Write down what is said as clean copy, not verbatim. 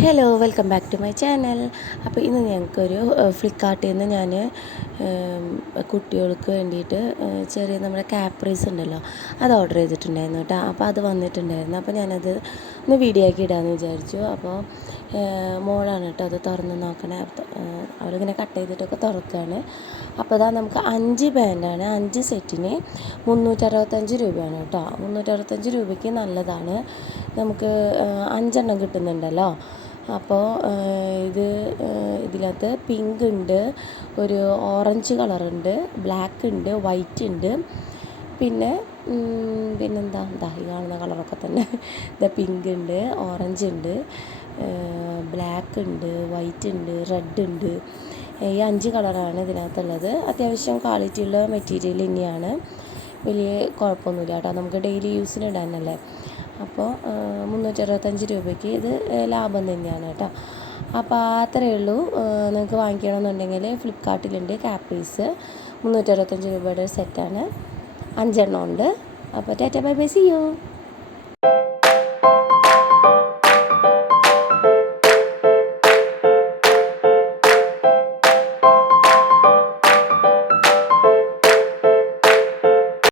Hello welcome back to my channel. അപ്പോൾ ഇന്ന് ഞങ്ങൾക്കൊരു ഫ്ലിപ്കാർട്ടിൽ നിന്ന് ഞാൻ കുട്ടികൾക്ക് വേണ്ടിയിട്ട് ചെറിയ നമ്മുടെ കാപ്രീസ് ഉണ്ടല്ലോ അത് ഓർഡർ ചെയ്തിട്ടുണ്ടായിരുന്നു കേട്ടോ. അപ്പോൾ അത് വന്നിട്ടുണ്ടായിരുന്നു. അപ്പോൾ ഞാനത് ഒന്ന് വീഡിയോ ആക്കി ഇടാമെന്ന് വിചാരിച്ചു. അപ്പോൾ മോളാണ് കേട്ടോ അത് തുറന്ന് നോക്കണേ. അവളിങ്ങനെ കട്ട് ചെയ്തിട്ടൊക്കെ തുറക്കുകയാണ്. അപ്പോൾ അതാ നമുക്ക് 5 പാൻറ്റാണ്, 5 സെറ്റിന് 365 രൂപയാണ് കേട്ടോ. 365 രൂപയ്ക്ക് നല്ലതാണ്. നമുക്ക് 5 എണ്ണം കിട്ടുന്നുണ്ടല്ലോ. അപ്പോൾ ഇതിനകത്ത് പിങ്ക് ഉണ്ട്, ഒരു ഓറഞ്ച് കളറുണ്ട്, ബ്ലാക്ക് ഉണ്ട്, വൈറ്റ് ഉണ്ട്, പിന്നെന്താ ഈ കാണുന്ന കളറൊക്കെ തന്നെ. പിങ്ക് ഉണ്ട്, ഓറഞ്ച് ഉണ്ട്, ബ്ലാക്ക് ഉണ്ട്, വൈറ്റ് ഉണ്ട്, റെഡ് ഉണ്ട്. ഈ 5 കളറാണ് ഇതിനകത്തുള്ളത്. അത്യാവശ്യം ക്വാളിറ്റിയുള്ള മെറ്റീരിയൽ തന്നെയാണ്, വലിയ കുഴപ്പമൊന്നുമില്ല കേട്ടോ. നമുക്ക് ഡെയിലി യൂസിന് ഇടാനല്ലേ. അപ്പോൾ 365 രൂപയ്ക്ക് ഇത് ലാഭം തന്നെയാണ് കേട്ടോ. അപ്പോൾ അത്രയേ ഉള്ളൂ. നിങ്ങൾക്ക് വാങ്ങിക്കണമെന്നുണ്ടെങ്കിൽ ഫ്ലിപ്കാർട്ടിലുണ്ട് കാപ്രീസ്. 365 രൂപയുടെ സെറ്റാണ്, 5 എണ്ണം ഉണ്ട്. അപ്പോൾ tata bye bye, see U.